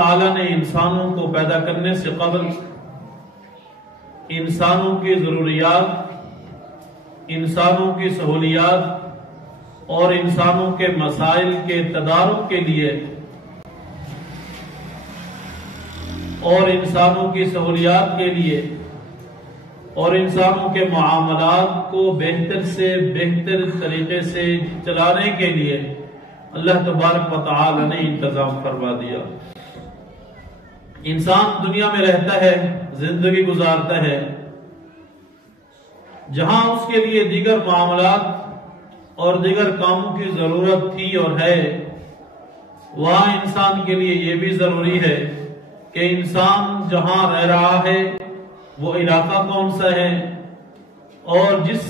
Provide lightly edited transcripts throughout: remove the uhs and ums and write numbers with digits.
تعالیٰ نے انسانوں کو پیدا کرنے سے قبل انسانوں کی ضروریات، انسانوں کی سہولیات اور انسانوں کے مسائل کے تدارک کے لیے اور انسانوں کی سہولیات کے لیے اور انسانوں کے معاملات کو بہتر سے بہتر طریقے سے چلانے کے لیے اللہ تبارک و تعالی نے انتظام فرما دیا۔ انسان دنیا میں رہتا ہے، زندگی گزارتا ہے، جہاں اس کے لیے دیگر معاملات اور دیگر کاموں کی ضرورت تھی اور ہے، وہاں انسان کے لیے یہ بھی ضروری ہے کہ انسان جہاں رہ رہا ہے وہ علاقہ کون سا ہے، اور جس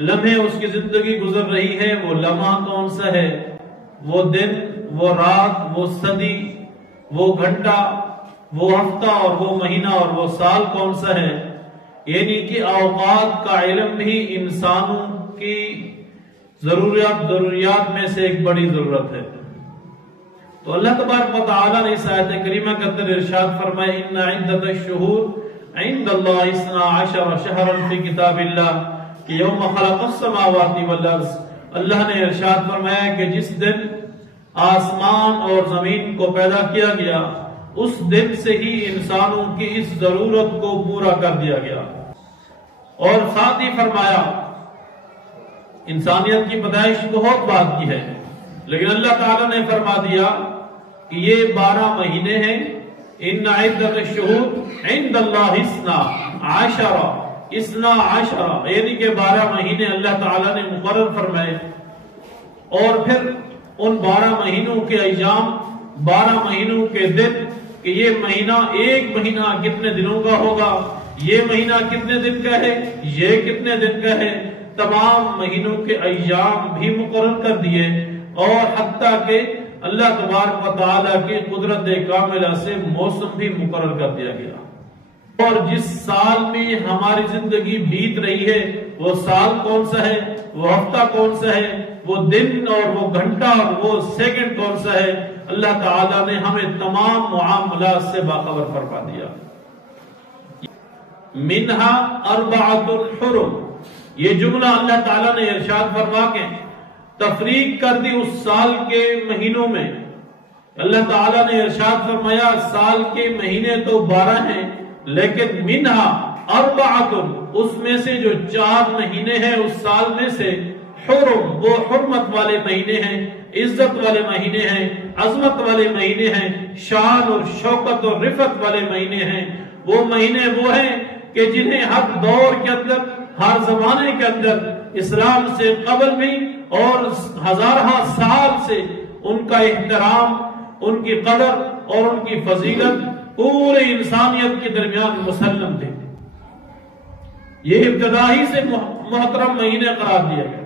لمحے اس کی زندگی گزر رہی ہے وہ لمحہ کون سا ہے، وہ دن، وہ رات، وہ صدی، وہ گھنٹہ، وہ ہفتہ اور وہ مہینہ اور وہ سال کون سا ہے۔ یعنی کہ اوقات کا علم بھی انسانوں کی ضروریات میں سے ایک بڑی ضرورت ہے۔ تو اللہ تبارک و تعالی نے اس آیت کریمہ کے اندر ارشاد فرمایا ان عدۃ الشہور عند اللہ 12 شہرا فی کتاب اللہ کہ یوم خلق السماوات والارض، اللہ نے ارشاد فرمایا کہ جس دن آسمان اور زمین کو پیدا کیا گیا اس دن سے ہی انسانوں کی اس ضرورت کو پورا کر دیا گیا، اور ساتھ ہی فرمایا انسانیت کی پیدائش بہت بعد کی ہے، لیکن اللہ تعالیٰ نے فرما دیا کہ یہ 12 مہینے ہیں۔ ان عدۃ الشہور عند اللہ 12 یعنی کہ 12 مہینے اللہ تعالیٰ نے مقرر فرمائے، اور پھر ان 12 مہینوں کے ایام، 12 مہینوں کے دن کہ یہ مہینہ، ایک مہینہ کتنے دنوں کا ہوگا، یہ مہینہ کتنے دن کا ہے، یہ کتنے دن کا ہے، تمام مہینوں کے ایام بھی مقرر کر دیے، اور حتیٰ کہ اللہ تبارک و تعالیٰ کی قدرت کاملہ سے موسم بھی مقرر کر دیا گیا، اور جس سال میں ہماری زندگی بیت رہی ہے وہ سال کون سا ہے، وہ ہفتہ کون سا ہے، وہ دن اور وہ گھنٹہ اور وہ سیکنڈ کون سا ہے، اللہ تعالیٰ نے ہمیں تمام معاملات سے باخبر فرما دیا۔ منہا 4 حرم، یہ جملہ اللہ تعالیٰ نے ارشاد فرما کے تفریق کر دی اس سال کے مہینوں میں۔ اللہ تعالیٰ نے ارشاد فرمایا سال کے مہینے تو 12 ہیں، لیکن منہا 4، اس میں سے جو 4 مہینے ہیں اس سال میں سے حرم، وہ حرمت والے مہینے ہیں، عزت والے مہینے ہیں، عظمت والے مہینے ہیں، شان اور شوکت اور رفت والے مہینے ہیں۔ وہ مہینے وہ ہیں کہ جنہیں ہر دور کے اندر، ہر زمانے کے اندر، اسلام سے قبل بھی اور ہزارہ سال سے ان کا احترام، ان کی قدر اور ان کی فضیلت پورے انسانیت کے درمیان مسلم تھے۔ یہ ابتدائی سے محترم مہینے قرار دیا گیا،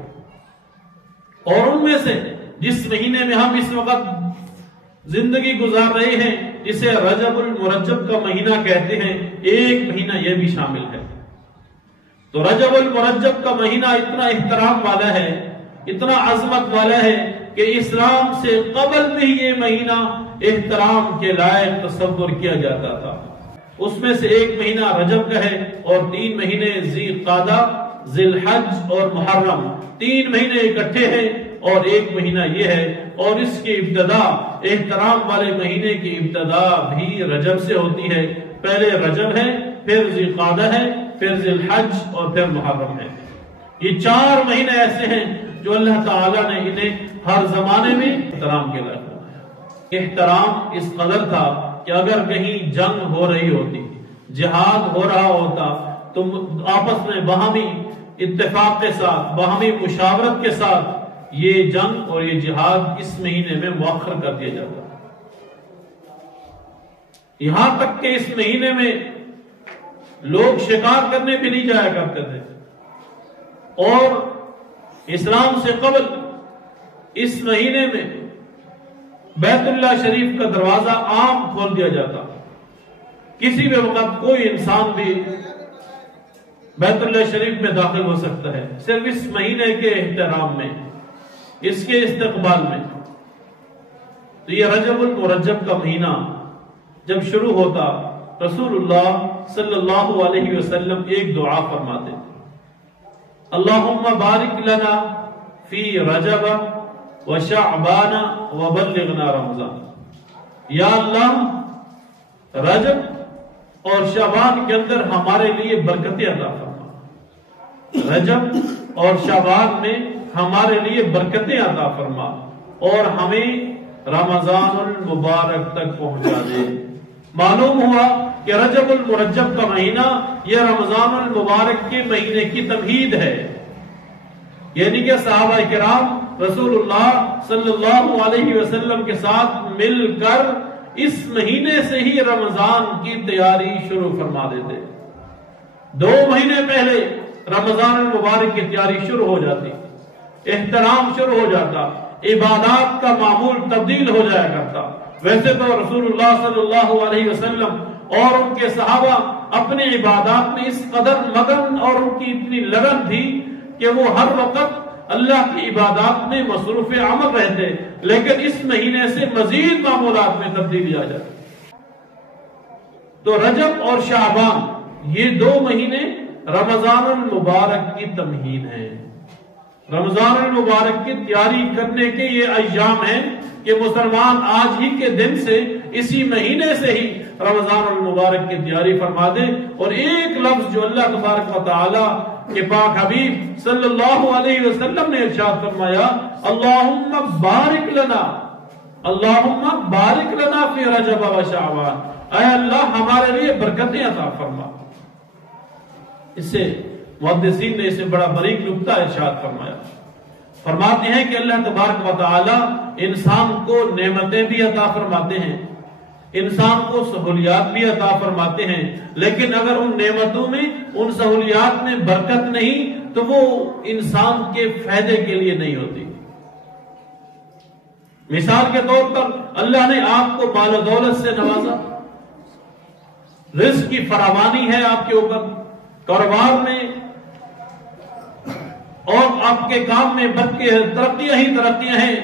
اور ان میں سے جس مہینے میں ہم اس وقت زندگی گزار رہے ہیں جسے رجب المرجب کا مہینہ کہتے ہیں، ایک مہینہ یہ بھی شامل ہے۔ تو رجب المرجب کا مہینہ اتنا احترام والا ہے، اتنا عظمت والا ہے کہ اسلام سے قبل بھی یہ مہینہ احترام کے لائق تصور کیا جاتا تھا۔ اس میں سے ایک مہینہ رجب کا ہے، اور 3 مہینے ذی القعدہ، ذی الحج اور محرم، 3 مہینے اکٹھے ہیں، اور ایک مہینہ یہ ہے، اور اس کی ابتدا، احترام والے مہینے کی ابتدا بھی رجب سے ہوتی ہے۔ پہلے رجب ہے، پھر ذی القعدہ ہے، پھر ذی الحج اور پھر محرم ہے۔ یہ 4 مہینے ایسے ہیں جو اللہ تعالیٰ نے انہیں ہر زمانے میں احترام کے لائق بنایا۔ احترام اس قدر تھا کہ اگر کہیں جنگ ہو رہی ہوتی، جہاد ہو رہا ہوتا، تو آپس میں باہمی اتفاق کے ساتھ، باہمی مشاورت کے ساتھ یہ جنگ اور یہ جہاد اس مہینے میں مؤخر کر دیا جاتا۔ یہاں تک کہ اس مہینے میں لوگ شکار کرنے بھی نہیں جایا کرتے تھے، اور اسلام سے قبل اس مہینے میں بیت اللہ شریف کا دروازہ عام کھول دیا جاتا، کسی بھی وقت کوئی انسان بھی بیت اللہ شریف میں داخل ہو سکتا ہے، صرف اس مہینے کے احترام میں، اس کے استقبال میں۔ تو یہ رجب المرجب کا مہینہ جب شروع ہوتا رسول اللہ صلی اللہ علیہ وسلم ایک دعا فرماتے تھے، اللہم بارک لنا فی رجب و شعبان و بلغنا رمضان، یا اللہ رجب اور شعبان کے اندر ہمارے لیے برکتیں عطا فرما، رجب اور شعبان میں ہمارے لیے برکتیں عطا فرما اور ہمیں رمضان المبارک تک پہنچا دے۔ معلوم ہوا کہ رجب المرجب کا مہینہ یہ رمضان المبارک کے مہینے کی تمہید ہے، یعنی کہ صحابہ کرام رسول اللہ صلی اللہ علیہ وسلم کے ساتھ مل کر اس مہینے سے ہی رمضان کی تیاری شروع فرما دیتے۔ 2 مہینے پہلے رمضان المبارک کی تیاری شروع ہو جاتی، احترام شروع ہو جاتا، عبادات کا معمول تبدیل ہو جایا کرتا۔ ویسے تو رسول اللہ صلی اللہ علیہ وسلم اور ان کے صحابہ اپنے عبادات میں اس قدر مگن اور ان کی اتنی لگن تھی کہ وہ ہر وقت اللہ کی عبادات میں مصروف عمل رہتے، لیکن اس مہینے سے مزید معمولات میں تبدیلی آ جاتی۔ تو رجب اور شعبان یہ 2 مہینے رمضان المبارک کی تمہید ہیں، رمضان المبارک کی تیاری کرنے کے یہ ایام ہیں کہ مسلمان آج ہی کے دن سے اسی مہینے سے ہی رمضان المبارک کی تیاری فرما دے، اور ایک لفظ جو اللہ تبارک و تعالی کہ پاک حبیب صلی اللہ علیہ وسلم نے ارشاد فرمایا، اللہم بارک لنا، اللہم بارک لنا فی رجب و شعبان، اے اللہ ہمارے لیے برکتیں عطا فرما۔ اس سے محدثین نے اسے بڑا باریک نکتہ ارشاد فرمایا، فرماتے ہیں کہ اللہ تبارک و تعالی انسان کو نعمتیں بھی عطا فرماتے ہیں، انسان کو سہولیات بھی عطا فرماتے ہیں، لیکن اگر ان نعمتوں میں ان سہولیات میں برکت نہیں تو وہ انسان کے فائدے کے لیے نہیں ہوتی۔ مثال کے طور پر اللہ نے آپ کو مال و دولت سے نوازا، رزق کی فراوانی ہے آپ کے اوپر، کاروبار میں اور آپ کے کام میں ترقیاں ہی ترقیاں ہیں،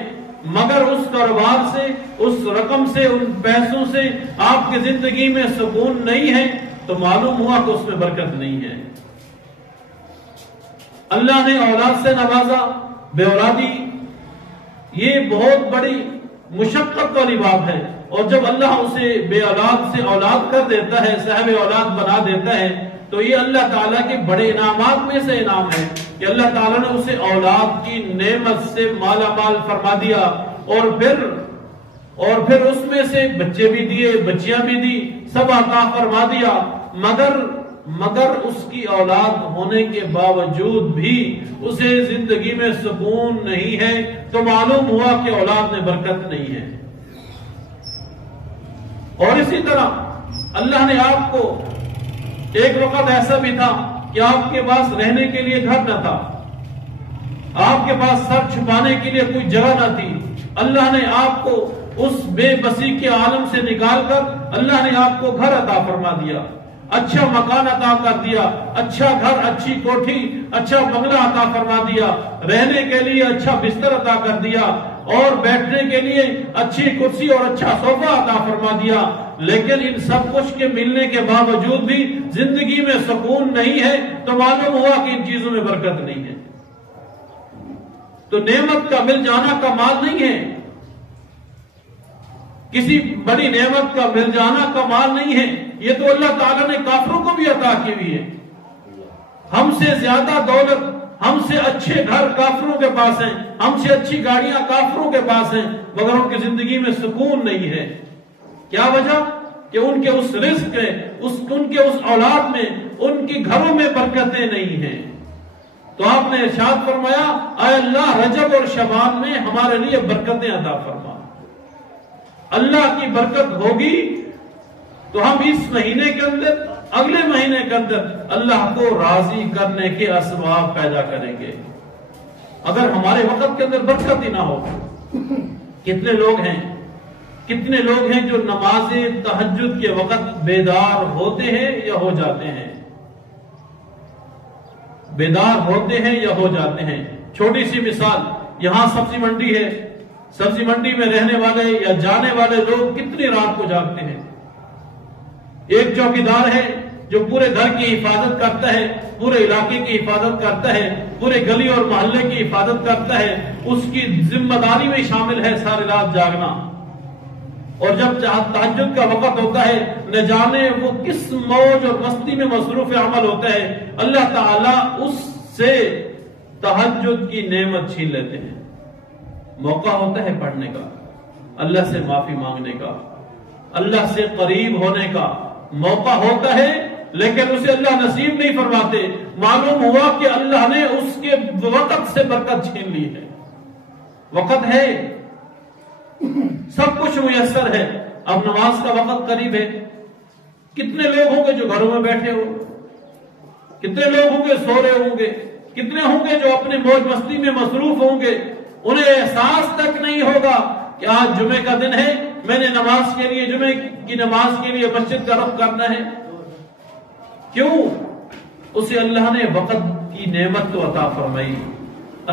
مگر اس کاروبار سے، اس رقم سے، ان پیسوں سے آپ کی زندگی میں سکون نہیں ہے تو معلوم ہوا کہ اس میں برکت نہیں ہے۔ اللہ نے اولاد سے نوازا، بے اولادی یہ بہت بڑی مشقت والی بات ہے، اور جب اللہ اسے بے اولاد سے اولاد کر دیتا ہے، صاحب اولاد بنا دیتا ہے، تو یہ اللہ تعالیٰ کے بڑے انعامات میں سے انعام ہے کہ اللہ تعالیٰ نے اسے اولاد کی نعمت سے مالا مال فرما دیا، اور پھر اس میں سے بچے بھی دیے، بچیاں بھی دی، سب عطا فرما دیا، مگر اس کی اولاد ہونے کے باوجود بھی اسے زندگی میں سکون نہیں ہے، تو معلوم ہوا کہ اولاد میں برکت نہیں ہے۔ اور اسی طرح اللہ نے آپ کو ایک وقت ایسا بھی تھا کہ آپ کے پاس رہنے کے لیے گھر نہ تھا، آپ کے پاس سر چھپانے کے لیے کوئی جگہ نہ تھی، اللہ نے آپ کو اس بے بسی کے عالم سے نکال کر اللہ نے آپ کو گھر عطا فرما دیا، اچھا مکان عطا کر دیا، اچھا گھر، اچھی کوٹھی، اچھا بنگلہ عطا فرما دیا، رہنے کے لیے اچھا بستر عطا کر دیا، اور بیٹھنے کے لیے اچھی کرسی اور اچھا صوفہ عطا فرما دیا، لیکن ان سب کچھ کے ملنے کے باوجود بھی زندگی میں سکون نہیں ہے، تو معلوم ہوا کہ ان چیزوں میں برکت نہیں ہے۔ تو نعمت کا مل جانا کمال نہیں ہے، کسی بڑی نعمت کا مل جانا کمال نہیں ہے، یہ تو اللہ تعالیٰ نے کافروں کو بھی عطا کی ہوئی ہے۔ ہم سے زیادہ دولت، ہم سے اچھے گھر کافروں کے پاس ہیں، ہم سے اچھی گاڑیاں کافروں کے پاس ہیں، مگر ان کی زندگی میں سکون نہیں ہے۔ کیا وجہ؟ کہ ان کے اس رزق میں، ان کے اس اولاد میں، ان کے گھروں میں برکتیں نہیں ہیں۔ تو آپ نے ارشاد فرمایا، اے اللہ رجب اور شعبان میں ہمارے لیے برکتیں عطا فرما۔ اللہ کی برکت ہوگی تو ہم اس مہینے کے اندر، اگلے مہینے کے اندر اللہ کو راضی کرنے کے اسباب پیدا کریں گے۔ اگر ہمارے وقت کے اندر برکت ہی نہ ہو، کتنے لوگ ہیں جو نماز تہجد کے وقت بیدار ہوتے ہیں یا ہو جاتے ہیں، بیدار ہوتے ہیں یا ہو جاتے ہیں۔ چھوٹی سی مثال، یہاں سبزی منڈی ہے، سبزی منڈی میں رہنے والے یا جانے والے لوگ کتنی رات کو جاگتے ہیں. ایک چوکیدار ہے جو پورے گھر کی حفاظت کرتا ہے، پورے علاقے کی حفاظت کرتا ہے، پورے گلی اور محلے کی حفاظت کرتا ہے. اس کی ذمہ داری میں شامل ہے ساری رات جاگنا. اور جب تہجد کا وقت ہوتا ہے، نہ جانے وہ کس موج اور مستی میں مصروف عمل ہوتا ہے، اللہ تعالیٰ اس سے تہجد کی نعمت چھین لیتے ہیں. موقع ہوتا ہے پڑھنے کا، اللہ سے معافی مانگنے کا، اللہ سے قریب ہونے کا موقع ہوتا ہے، لیکن اسے اللہ نصیب نہیں فرماتے. معلوم ہوا کہ اللہ نے اس کے وقت سے برکت چھین لی ہے. وقت ہے، سب کچھ میسر ہے، اب نماز کا وقت قریب ہے. کتنے لوگ ہوں گے جو گھروں میں بیٹھے ہوں، کتنے لوگ ہوں گے سو رہے ہوں گے، کتنے ہوں گے جو اپنے موج مستی میں مصروف ہوں گے. انہیں احساس تک نہیں ہوگا کہ آج جمعے کا دن ہے، میں نے نماز کے لیے، جمعے کی نماز کے لیے مسجد کا رخ کرنا ہے. کیوں؟ اسے اللہ نے وقت کی نعمت تو عطا فرمائی،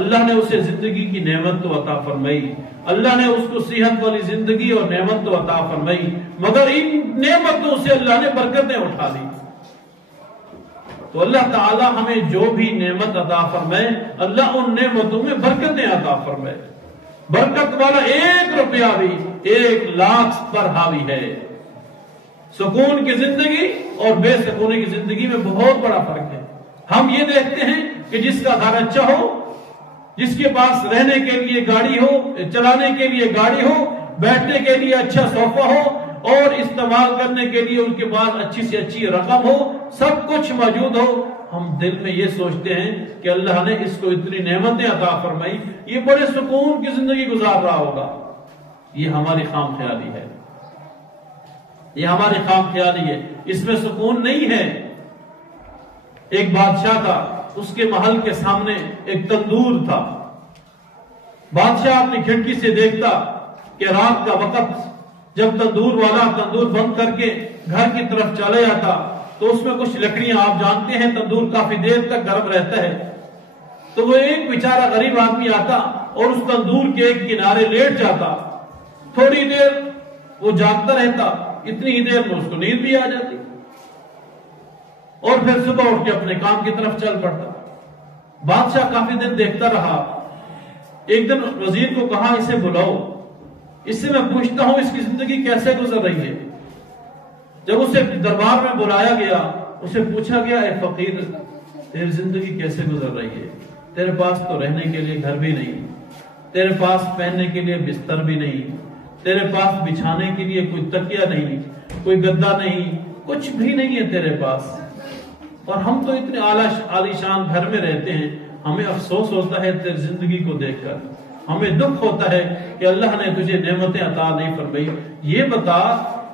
اللہ نے اسے زندگی کی نعمت تو عطا فرمائی، اللہ نے اس کو صحت والی زندگی اور نعمت تو عطا فرمائی، مگر ان نعمتوں سے اللہ نے برکتیں اٹھا لی. تو اللہ تعالی ہمیں جو بھی نعمت عطا فرمائے، اللہ ان نعمتوں میں برکتیں عطا فرمائے. برکت والا 1 روپیہ بھی 1 لاکھ پر حاوی ہے. سکون کی زندگی اور بے سکونی کی زندگی میں بہت بڑا فرق ہے. ہم یہ دیکھتے ہیں کہ جس کا گھر اچھا ہو، جس کے پاس رہنے کے لیے گاڑی ہو، چلانے کے لیے گاڑی ہو، بیٹھنے کے لیے اچھا صوفہ ہو اور استعمال کرنے کے لیے ان کے پاس اچھی سے اچھی رقم ہو، سب کچھ موجود ہو، ہم دل میں یہ سوچتے ہیں کہ اللہ نے اس کو اتنی نعمتیں عطا فرمائی، یہ بڑے سکون کی زندگی گزار رہا ہوگا. یہ ہماری خام خیالی ہے، یہ ہماری خام خیالی ہے، اس میں سکون نہیں ہے. ایک بادشاہ تھا، اس کے محل کے سامنے ایک تندور تھا. بادشاہ اپنی کھڑکی سے دیکھتا کہ رات کا وقت جب تندور والا تندور بند کر کے گھر کی طرف چلا جاتا تو اس میں کچھ لکڑیاں، آپ جانتے ہیں تندور کافی دیر تک گرم رہتا ہے، تو وہ ایک بیچارہ غریب آدمی آتا اور اس تندور کے ایک کنارے لیٹ جاتا. تھوڑی دیر وہ جاگتا رہتا، اتنی ہی دیر میں اس کو نیند بھی آ جاتی اور پھر صبح اٹھ کے اپنے کام کی طرف چل پڑتا. بادشاہ کافی دن دیکھتا رہا. ایک دن وزیر کو کہا اسے بلاؤ، اس سے میں پوچھتا ہوں اس کی زندگی کیسے گزر رہی ہے. جب اسے دربار میں بلایا گیا، اسے پوچھا گیا اے فقیر، تیری زندگی کیسے گزر رہی ہے؟ تیرے پاس تو رہنے کے لیے گھر بھی نہیں، تیرے پاس پہننے کے لیے بستر بھی نہیں، تیرے پاس بچھانے کے لیے کوئی تکیہ نہیں، کوئی گدا نہیں، کچھ بھی نہیں ہے تیرے پاس. اور ہم تو اتنے عالی شان گھر میں رہتے ہیں، ہمیں افسوس ہوتا ہے تیری زندگی کو دیکھ کر، ہمیں دکھ ہوتا ہے کہ اللہ نے تجھے نعمتیں عطا نہیں فرمائی. یہ بتا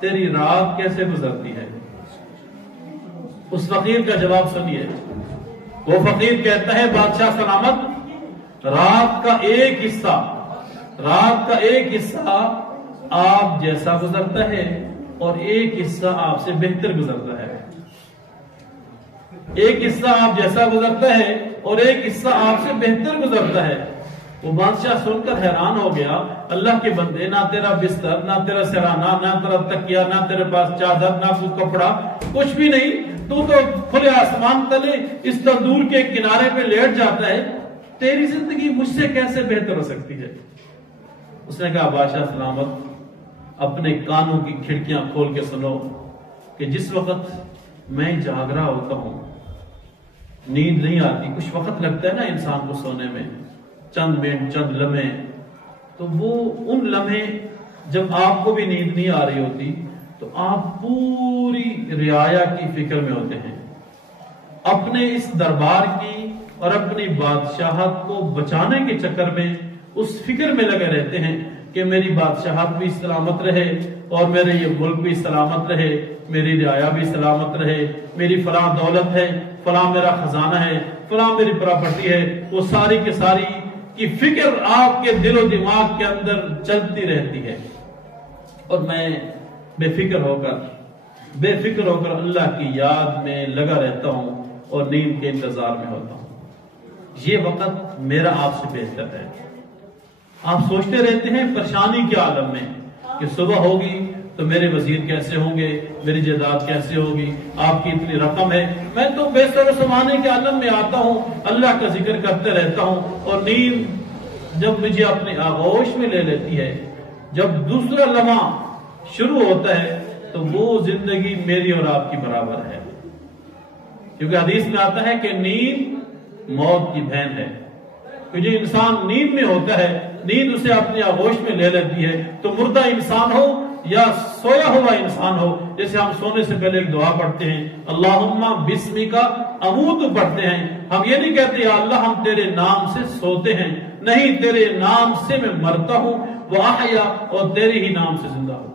تیری رات کیسے گزرتی ہے؟ اس فقیر کا جواب سنیے. وہ فقیر کہتا ہے بادشاہ سلامت، رات کا ایک حصہ آپ جیسا گزرتا ہے اور ایک حصہ آپ سے بہتر گزرتا ہے. ایک حصہ آپ جیسا گزرتا ہے اور ایک حصہ آپ سے بہتر گزرتا ہے. وہ بادشاہ سن کر حیران ہو گیا. اللہ کے بندے، نہ تیرا بستر، نہ تیرا سرانہ، نہ تیرا تکیہ، نہ تیرے پاس چادر، نہ کوئی کپڑا، کچھ بھی نہیں، تو کھلے آسمان تلے اس تندور کے کنارے پہ لیٹ جاتا ہے. تیری زندگی مجھ سے کیسے بہتر ہو سکتی ہے؟ اس نے کہا بادشاہ سلامت، اپنے کانوں کی کھڑکیاں کھول کے سنو کہ جس وقت میں جاگ رہا ہوتا ہوں، نیند نہیں آتی، کچھ وقت لگتا ہے نا انسان کو سونے میں، چند منٹ، چند لمحے، تو وہ ان لمحے جب آپ کو بھی نیند نہیں آ رہی ہوتی تو آپ پوری رعایا کی فکر میں ہوتے ہیں، اپنے اس دربار کی اور اپنی بادشاہت کو بچانے کے چکر میں اس فکر میں لگے رہتے ہیں کہ میری بادشاہت بھی سلامت رہے اور میرے یہ ملک بھی سلامت رہے، میری رعایا بھی سلامت رہے، میری فلاں دولت ہے، فلاں میرا خزانہ ہے، فلاں میری پراپرٹی ہے. وہ ساری کی ساری کی فکر آپ کے دل و دماغ کے اندر چلتی رہتی ہے. اور میں بے فکر ہو کر اللہ کی یاد میں لگا رہتا ہوں اور نیند کے انتظار میں ہوتا ہوں. یہ وقت میرا آپ سے بہتر ہے. آپ سوچتے رہتے ہیں پریشانی کے عالم میں کہ صبح ہوگی تو میرے وزیر کیسے ہوں گے، میری جائیداد کیسے ہوگی، آپ کی اتنی رقم ہے. میں تو بے سر و سمانے کے عالم میں آتا ہوں، اللہ کا ذکر کرتے رہتا ہوں، اور نیند جب مجھے اپنے آغوش میں لے لیتی ہے، جب دوسرا لمحہ شروع ہوتا ہے تو وہ زندگی میری اور آپ کی برابر ہے. کیونکہ حدیث میں آتا ہے کہ نیند موت کی بہن ہے. کہ جو انسان نیند میں ہوتا ہے، نیند اسے اپنے آغوش میں لے لیتی ہے، تو مردہ انسان ہو یا سویا ہوا انسان ہو، جیسے ہم سونے سے پہلے ایک دعا پڑھتے ہیں، اللہم بسمک اموت پڑھتے ہیں. ہم یہ نہیں کہتے یا اللہ ہم تیرے نام سے سوتے ہیں، نہیں، تیرے نام سے میں مرتا ہوں، واحیا، اور تیرے ہی نام سے زندہ ہوں.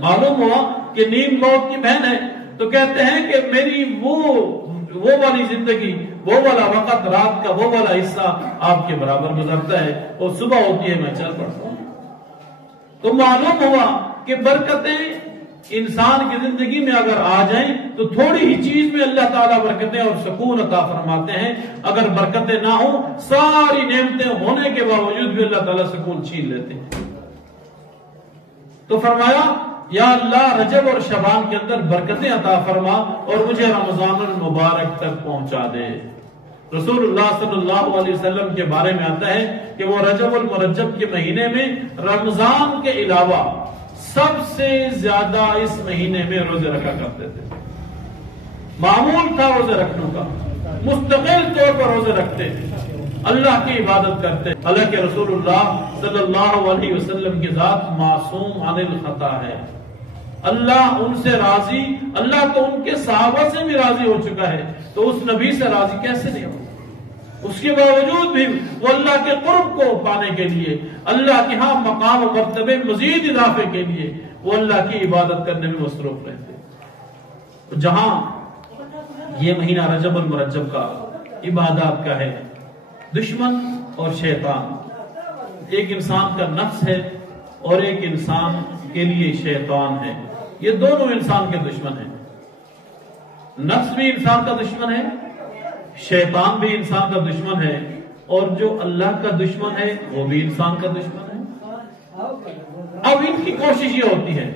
معلوم ہوا کہ نیند موت کی بہن ہے. تو کہتے ہیں کہ میری وہ والی زندگی، وہ والا وقت، رات کا وہ والا حصہ آپ کے برابر گزرتا ہے، اور صبح ہوتی ہے میں چل پڑتا ہوں. تو معلوم ہوا کہ برکتیں انسان کی زندگی میں اگر آ جائیں تو تھوڑی ہی چیز میں اللہ تعالیٰ برکتیں اور سکون عطا فرماتے ہیں. اگر برکتیں نہ ہوں، ساری نعمتیں ہونے کے باوجود بھی اللہ تعالیٰ سکون چھین لیتے ہیں. تو فرمایا یا اللہ رجب اور شعبان کے اندر برکتیں عطا فرما اور مجھے رمضان المبارک تک پہنچا دے. رسول اللہ صلی اللہ علیہ وسلم کے بارے میں آتا ہے کہ وہ رجب المرجب کے مہینے میں رمضان کے علاوہ سب سے زیادہ اس مہینے میں روزے رکھا کرتے تھے. معمول تھا روزے رکھنے کا، مستقل طور پر روزے رکھتے، اللہ کی عبادت کرتے. حالانکہ رسول اللہ صلی اللہ علیہ وسلم کی ذات معصوم عن الخطا ہے. اللہ ان سے راضی، اللہ تو ان کے صحابہ سے بھی راضی ہو چکا ہے، تو اس نبی سے راضی کیسے نہیں ہو؟ اس کے باوجود بھی وہ اللہ کے قرب کو پانے کے لیے، اللہ کے ہاں مقام و مرتبے مزید اضافے کے لیے وہ اللہ کی عبادت کرنے میں مصروف رہتے. جہاں یہ مہینہ رجب المرجب کا عبادات کا ہے، دشمن اور شیطان، ایک انسان کا نفس ہے اور ایک انسان کے لیے شیطان ہے. یہ دونوں انسان کے دشمن ہیں. نفس بھی انسان کا دشمن ہے، شیطان بھی انسان کا دشمن ہے، اور جو اللہ کا دشمن ہے وہ بھی انسان کا دشمن ہے. اب ان کی کوشش یہ ہوتی ہے،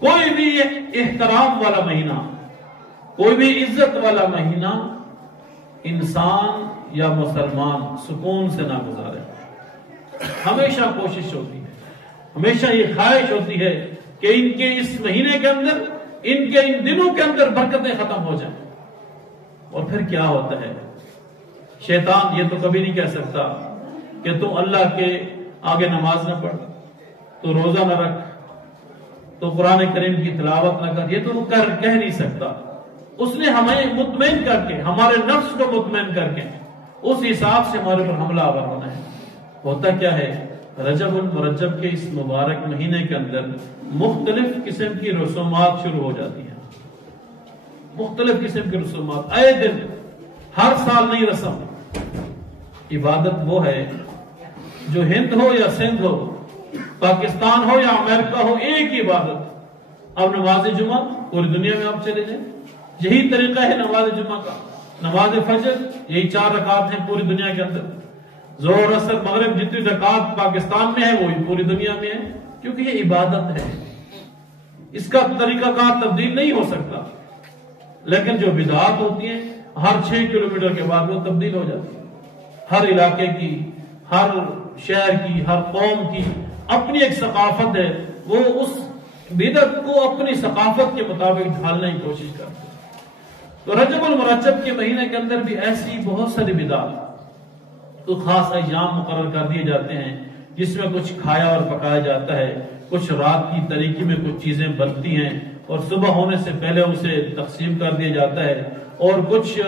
کوئی بھی احترام والا مہینہ، کوئی بھی عزت والا مہینہ انسان یا مسلمان سکون سے نہ گزارے. ہمیشہ کوشش ہوتی ہے، ہمیشہ یہ خواہش ہوتی ہے کہ ان کے اس مہینے کے اندر، ان کے ان دنوں کے اندر برکتیں ختم ہو جائیں. اور پھر کیا ہوتا ہے؟ شیطان یہ تو کبھی نہیں کہہ سکتا کہ تو اللہ کے آگے نماز نہ پڑھ، تو روزہ نہ رکھ، تو قرآن کریم کی تلاوت نہ کر. یہ تو وہ کہہ نہیں سکتا. اس نے ہمیں مطمئن کر کے، ہمارے نفس کو مطمئن کر کے اس حساب سے ہمارے پر حملہ آور ہونا ہے. ہوتا کیا ہے؟ رجب المرجب کے اس مبارک مہینے کے اندر مختلف قسم کی رسومات شروع ہو جاتی ہیں. مختلف قسم کی رسومات آئے دن، ہر سال نئی رسم. عبادت وہ ہے جو ہند ہو یا سندھ ہو، پاکستان ہو یا امریکہ ہو، ایک ہی عبادت. اب نماز جمعہ پوری دنیا میں آپ چلے جائیں، یہی طریقہ ہے نماز جمعہ کا. نماز فجر یہی 4 رکعت ہیں پوری دنیا کے اندر. ظہر عصر مغرب جتنی رکعت پاکستان میں ہے وہی پوری دنیا میں ہے، کیونکہ یہ عبادت ہے. اس کا طریقہ کار تبدیل نہیں ہو سکتا. لیکن جو بدعات ہوتی ہیں ہر 6 کلومیٹر کے بعد وہ تبدیل ہو جاتی ہے. ہر علاقے کی، ہر شہر کی، ہر قوم کی اپنی ایک ثقافت ہے، وہ اس بدعت کو اپنی ثقافت کے مطابق ڈھالنے کی کوشش کرتے ہیں. تو رجب المرجب کے مہینے کے اندر بھی ایسی بہت ساری بدعات، تو خاص ایام مقرر کر دیے جاتے ہیں جس میں کچھ کھایا اور پکایا جاتا ہے، کچھ رات کی تاریکی میں کچھ چیزیں بنتی ہیں اور صبح ہونے سے پہلے اسے تقسیم کر دیا جاتا ہے، اور کچھ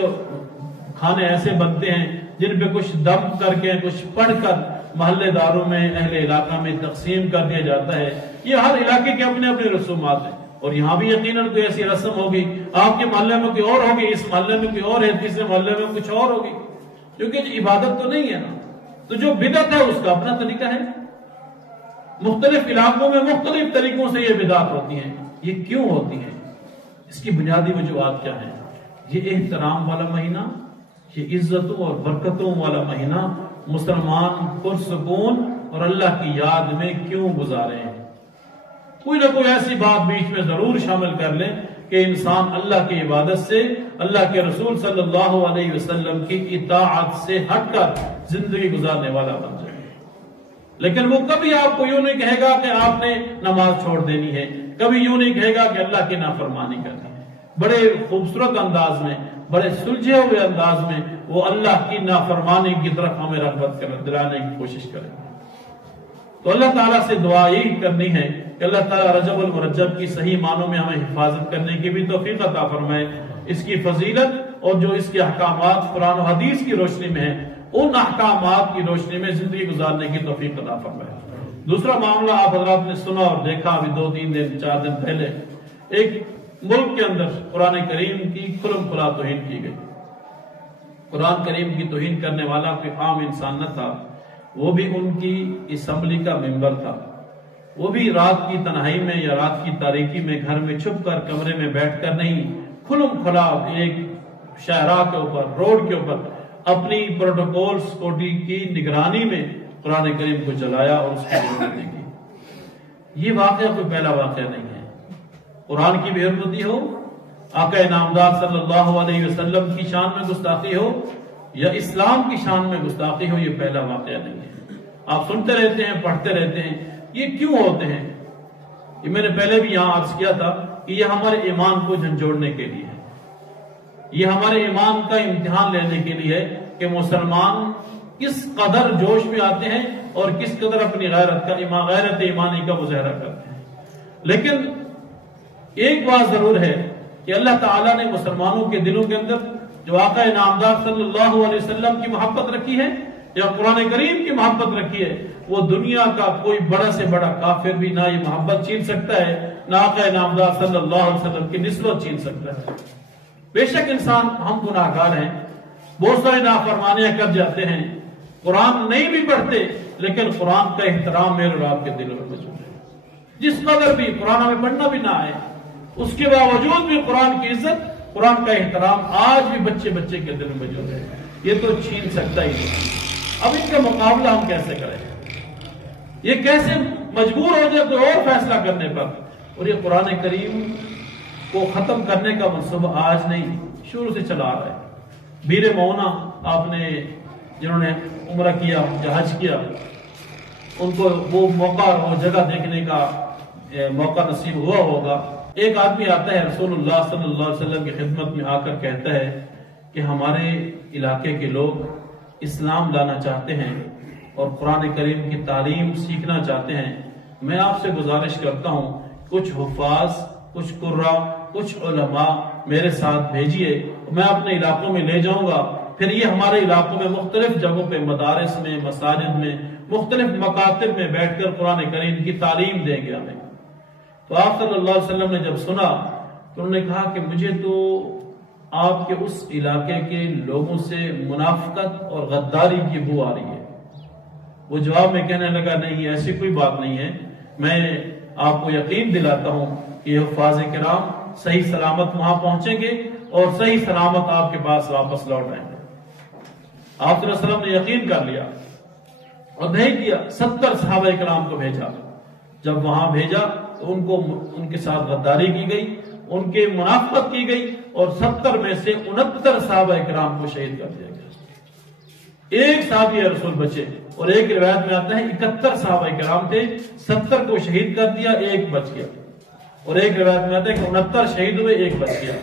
کھانے ایسے بنتے ہیں جن پہ کچھ دم کر کے، کچھ پڑھ کر محلے داروں میں، اہل علاقہ میں تقسیم کر دیا جاتا ہے. یہ ہر علاقے کے اپنے اپنے رسومات ہیں، اور یہاں بھی یقیناً کوئی ایسی رسم ہوگی، آپ کے محلے میں کوئی اور ہوگی، اس محلے میں کوئی اور ہے، تیسرے محلے میں کچھ اور ہوگی، کیونکہ عبادت تو نہیں ہے نا. تو جو بدعت ہے اس کا اپنا طریقہ ہے. مختلف علاقوں میں مختلف طریقوں سے یہ بدعت ہوتی ہیں. یہ کیوں ہوتی ہیں؟ اس کی بنیادی وجوہات کیا ہیں؟ یہ احترام والا مہینہ، یہ عزتوں اور برکتوں والا مہینہ مسلمان پرسکون اور اللہ کی یاد میں کیوں گزارے ہیں؟ کوئی نہ کوئی ایسی بات بیچ میں ضرور شامل کر لیں کہ انسان اللہ کی عبادت سے، اللہ کے رسول صلی اللہ علیہ وسلم کی اطاعت سے ہٹ کر زندگی گزارنے والا بن جائے۔ لیکن وہ کبھی آپ کو یوں نہیں کہے گا کہ آپ نے نماز چھوڑ دینی ہے، کبھی یوں نہیں کہے گا کہ اللہ کی نافرمانی کرنی ہے۔ بڑے خوبصورت انداز میں، بڑے سلجھے ہوئے انداز میں وہ اللہ کی نافرمانی کی طرف ہمیں رغبت دلانے کی کوشش کریں۔ تو اللہ تعالیٰ سے دعا یہی کرنی ہے کہ اللہ تعالیٰ رجب المرجب کی صحیح معنوں میں ہمیں حفاظت کرنے کی بھی توفیق عطا فرمائے، اس کی فضیلت اور جو اس کے احکامات قرآن و حدیث کی روشنی میں ہیں ان احکامات کی روشنی میں زندگی گزارنے کی توفیق عطا فرمائے۔ دوسرا معاملہ آپ حضرات نے سنا اور دیکھا ابھی 2-3 دن 4 دن پہلے، ایک ملک کے اندر قرآن کریم کی کھلم کھلا توہین کی گئی۔ قرآن کریم کی توہین کرنے والا کوئی عام انسان نہ تھا، وہ بھی ان کی اسمبلی کا ممبر تھا، وہ بھی رات کی تنہائی میں یا رات کی تاریکی میں گھر میں چھپ کر کمرے میں بیٹھ کر نہیں، کھلم کھلا ایک شاہراہ کے اوپر، روڈ کے اوپر اپنی پروٹوکول سکیورٹی کی نگرانی میں قرآن کریم کو چلایا اور اس کی حرمتی کی۔ یہ واقعہ کوئی پہلا واقعہ نہیں ہے۔ قرآن کی بے حرمتی ہو، آقا انعامدار صلی اللہ علیہ وسلم کی شان میں گستاخی ہو یا اسلام کی شان میں گستاخی ہو، یہ پہلا واقعہ نہیں ہے۔ آپ سنتے رہتے ہیں، پڑھتے رہتے ہیں، یہ کیوں ہوتے ہیں؟ یہ میں نے پہلے بھی یہاں عرض کیا تھا کہ یہ ہمارے ایمان کو جھنجھوڑنے کے لیے ہے، یہ ہمارے ایمان کا امتحان لینے کے لیے ہے کہ مسلمان کس قدر جوش میں آتے ہیں اور کس قدر اپنی غیرت ایمانی کا مظاہرہ کرتے ہیں۔ لیکن ایک بات ضرور ہے کہ اللہ تعالیٰ نے مسلمانوں کے دلوں کے اندر جو آقا انعامدار صلی اللہ علیہ وسلم کی محبت رکھی ہے یا قرآن کریم کی محبت رکھی ہے، وہ دنیا کا کوئی بڑا سے بڑا کافر بھی نہ یہ محبت چھین سکتا ہے، نہ آقا انعامدار صلی اللہ علیہ وسلم کی نسبت چھین سکتا ہے۔ بے شک انسان، ہم گناہگار ہیں، بہت سارے نافرمانیاں کر جاتے ہیں، قرآن نہیں بھی پڑھتے، لیکن قرآن کا احترام میرے اور آپ کے دلوں میں موجود ہے۔ جس قدر بھی قرآن ہمیں پڑھنا بھی نہ آئے، اس کے باوجود بھی قرآن کی عزت، قرآن کا احترام آج بھی بچے بچے کے دل میں موجود ہے، یہ تو چھین سکتا ہی نہیں۔ اب ان کا مقابلہ ہم کیسے کریں؟ یہ کیسے مجبور ہو جائے کوئی اور فیصلہ کرنے پر؟ اور یہ قرآن کریم کو ختم کرنے کا منصوبہ آج نہیں، شروع سے چلا آ رہا ہے۔ بیر معونہ آپ نے جنہوں نے عمرہ کیا یا حج کیا، ان کو وہ موقع اور وہ جگہ دیکھنے کا موقع نصیب ہوا ہوگا۔ ایک آدمی آتا ہے رسول اللہ صلی اللہ علیہ وسلم کی خدمت میں آ کر کہتا ہے کہ ہمارے علاقے کے لوگ اسلام لانا چاہتے ہیں اور قرآن کریم کی تعلیم سیکھنا چاہتے ہیں، میں آپ سے گزارش کرتا ہوں کچھ حفاظ، کچھ قراء، کچھ علماء میرے ساتھ بھیجیے، میں اپنے علاقوں میں لے جاؤں گا، پھر یہ ہمارے علاقوں میں مختلف جگہوں پہ مدارس میں، مساجد میں، مختلف مکاتب میں بیٹھ کر قرآن کریم کی تعلیم دیں گے ہمیں۔ تو آپ صلی اللہ علیہ وسلم نے جب سنا تو انہوں نے کہا کہ مجھے تو آپ کے اس علاقے کے لوگوں سے منافقت اور غداری کی بو آ رہی ہے۔ وہ جواب میں کہنے لگا نہیں، ایسی کوئی بات نہیں ہے، میں آپ کو یقین دلاتا ہوں کہ حفاظ کرام صحیح سلامت وہاں پہنچیں گے اور صحیح سلامت آپ کے پاس واپس لوٹ آئیں گے۔ آپ صلی اللہ علیہ وسلم نے یقین کر لیا اور بھیج دیا، 70 صحابہ کرام کو بھیجا۔ جب وہاں بھیجا تو ان کے ساتھ غداری کی گئی، ان کے منافقت کی گئی اور 70 میں سے 69 صحابہ کرام کو شہید کر دیا گیا۔ ایک صحابی رسول بچے، اور ایک روایت میں آتا ہے 71 صحابہ کرام تھے، 70 کو شہید کر دیا، ایک بچ گیا، اور ایک روایت میں آتا ہے کہ 69 شہید ہوئے، ایک بچ گیا۔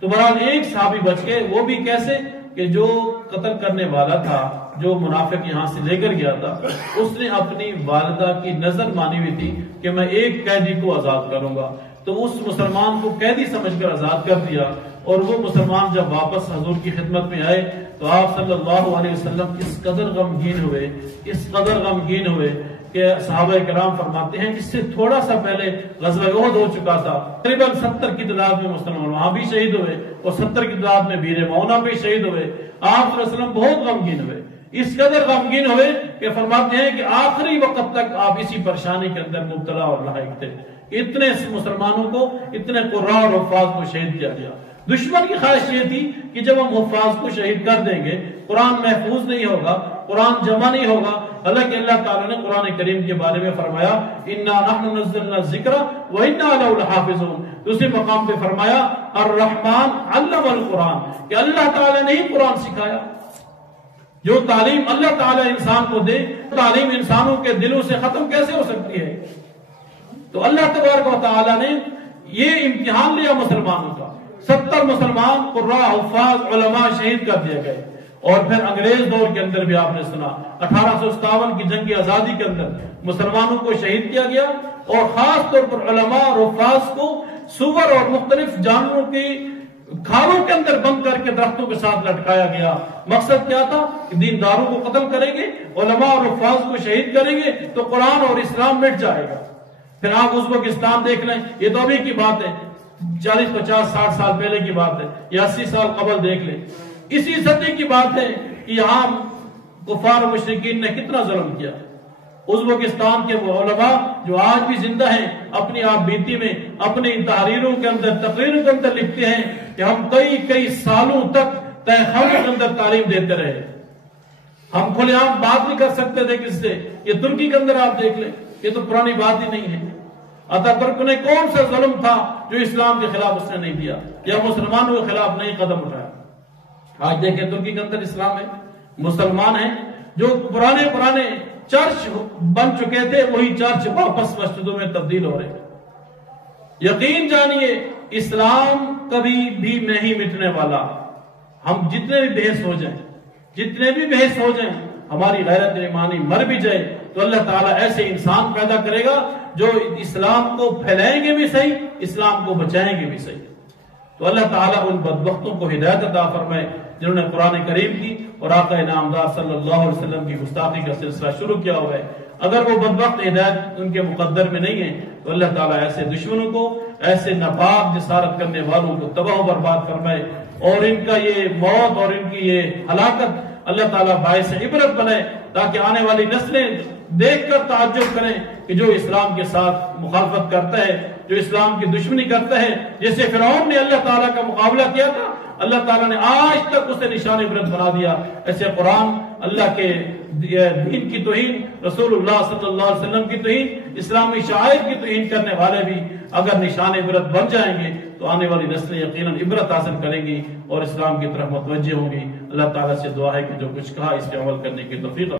تو بہرحال ایک صحابی بچ گئے، وہ بھی کیسے کہ جو قتل کرنے والا تھا، جو منافق یہاں سے لے کر گیا تھا، اس نے اپنی والدہ کی نظر مانی ہوئی تھی کہ میں ایک قیدی کو آزاد کروں گا، تو اس مسلمان کو قیدی سمجھ کر آزاد کر دیا۔ اور وہ مسلمان جب واپس حضور کی خدمت میں آئے تو آپ صلی اللہ علیہ وسلم اس قدر غمگین ہوئے کہ صحابہ کرام فرماتے ہیں اس سے تھوڑا سا پہلے غزوہ احد ہو چکا تھا، تقریباً 70 کی تعداد میں مسلمان وہاں بھی شہید ہوئے اور 70 کی تعداد میں بیر معونہ بھی شہید ہوئے۔ آپ صلی اللہ علیہ وسلم بہت غمگین ہوئے، اس قدر غمگین ہوئے کہ فرماتے ہیں کہ آخری وقت تک آپ اسی پریشانی کے اندر مبتلا اور لاحق تھے۔ اتنے مسلمانوں کو، اتنے قراء اور حفاظ کو شہید کیا گیا۔ دشمن کی خواہش یہ تھی کہ جب ہم حفاظ کو شہید کر دیں گے قرآن محفوظ نہیں ہوگا، قرآن جمع نہیں ہوگا۔ حالانکہ اللہ تعالیٰ نے قرآن کریم کے بارے میں فرمایا اِنَّا نَحْنُ نَزَّلْنَا الذِّكْرَ وَإِنَّا لَهُ لَحَافِظُونَ۔ دوسرے مقام پہ فرمایا الرحمن علم القرآن، کہ اللہ تعالیٰ نے ہی قرآن سکھایا۔ جو تعلیم اللہ تعالیٰ انسان کو دے، تعلیم انسانوں کے دلوں سے ختم کیسے ہو سکتی ہے؟ تو اللہ تبارک و تعالیٰ نے یہ امتحان لیا مسلمانوں کا، 70 مسلمان قراء، حفاظ، علماء شہید کر دیے گئے۔ اور پھر انگریز دور کے اندر بھی آپ نے سنا 1857 کی جنگ آزادی کے اندر مسلمانوں کو شہید کیا گیا، اور خاص طور پر علماء اور حفاظ کو سور اور مختلف جانوروں کی کھالوں کے اندر بند کر کے درختوں کے ساتھ لٹکایا گیا۔ مقصد کیا تھا کہ دینداروں کو قتل کریں گے، علماء اور حفاظ کو شہید کریں گے تو قرآن اور اسلام مٹ جائے گا۔ پھر آپ ازبکستان دیکھ لیں، یہ تو ابھی کی بات ہے، 40 50 60 سال پہلے کی بات ہے، یا 80 سال قبل دیکھ لیں، اسی صدی کی بات ہے کہ یہاں کفار و مشرکین نے کتنا ظلم کیا۔ ازبکستان کے وہ علماء جو آج بھی زندہ ہیں، اپنی آپ بیتی میں، اپنی تحریروں کے اندر، تقریروں کے اندر لکھتے ہیں کہ ہم کئی سالوں تک تہ خانوں کے اندر تعلیم دیتے رہے، ہم کھلے عام بات نہیں کر سکتے تھے کس سے۔ یہ ترکی کے اندر آپ دیکھ لیں، یہ تو پرانی بات ہی نہیں ہے۔ اتاترک نے کون سا ظلم تھا جو اسلام کے خلاف اس نے نہیں دیا، یا مسلمانوں کے خلاف نہیں قدم اٹھایا؟ آج دیکھیں ترکی کے اندر اسلام ہے، مسلمان ہیں، جو پرانے چرچ بن چکے تھے وہی چرچ واپس مسجدوں میں تبدیل ہو رہے ہیں۔ یقین جانیے اسلام کبھی بھی نہیں مٹنے والا۔ ہم جتنے بھی بحث ہو جائیں، ہماری غیرت ایمانی مر بھی جائے تو اللہ تعالیٰ ایسے انسان پیدا کرے گا جو اسلام کو پھیلائیں گے بھی صحیح، اسلام کو بچائیں گے بھی صحیح۔ تو اللہ تعالیٰ ان بدبختوں کو ہدایت عطا فرمائے جنہوں نے قرآن کریم کی اور آقا انعامدار صلی اللہ علیہ وسلم کی گستاخی کا سلسلہ شروع کیا ہوا ہے۔ اگر وہ بدبخت ہدایت ان کے مقدر میں نہیں ہے تو اللہ تعالیٰ ایسے دشمنوں کو، ایسے ناپاک جسارت کرنے والوں کو تباہ و برباد فرمائے، اور ان کا یہ موت اور ان کی یہ ہلاکت اللہ تعالیٰ باعث عبرت بنائے، تاکہ آنے والی نسلیں دیکھ کر تعجب کریں کہ جو اسلام کے ساتھ مخالفت کرتا ہے، جو اسلام کی دشمنی کرتا ہے، جیسے فرعون نے اللہ تعالیٰ کا مقابلہ کیا تھا، اللہ تعالیٰ نے آج تک اسے نشان عبرت بنا دیا، ایسے قرآن اللہ کے دین کی توہین، رسول اللہ صلی اللہ علیہ وسلم کی توہین، اسلامی شعائر کی توہین کرنے والے بھی اگر نشان عبرت بن جائیں گے تو آنے والی نسلیں یقیناً عبرت حاصل کریں گی اور اسلام کی طرف متوجہ ہوں گی۔ اللہ تعالیٰ سے دعا ہے کہ جو کچھ کہا اس کے عمل کرنے کی توفیق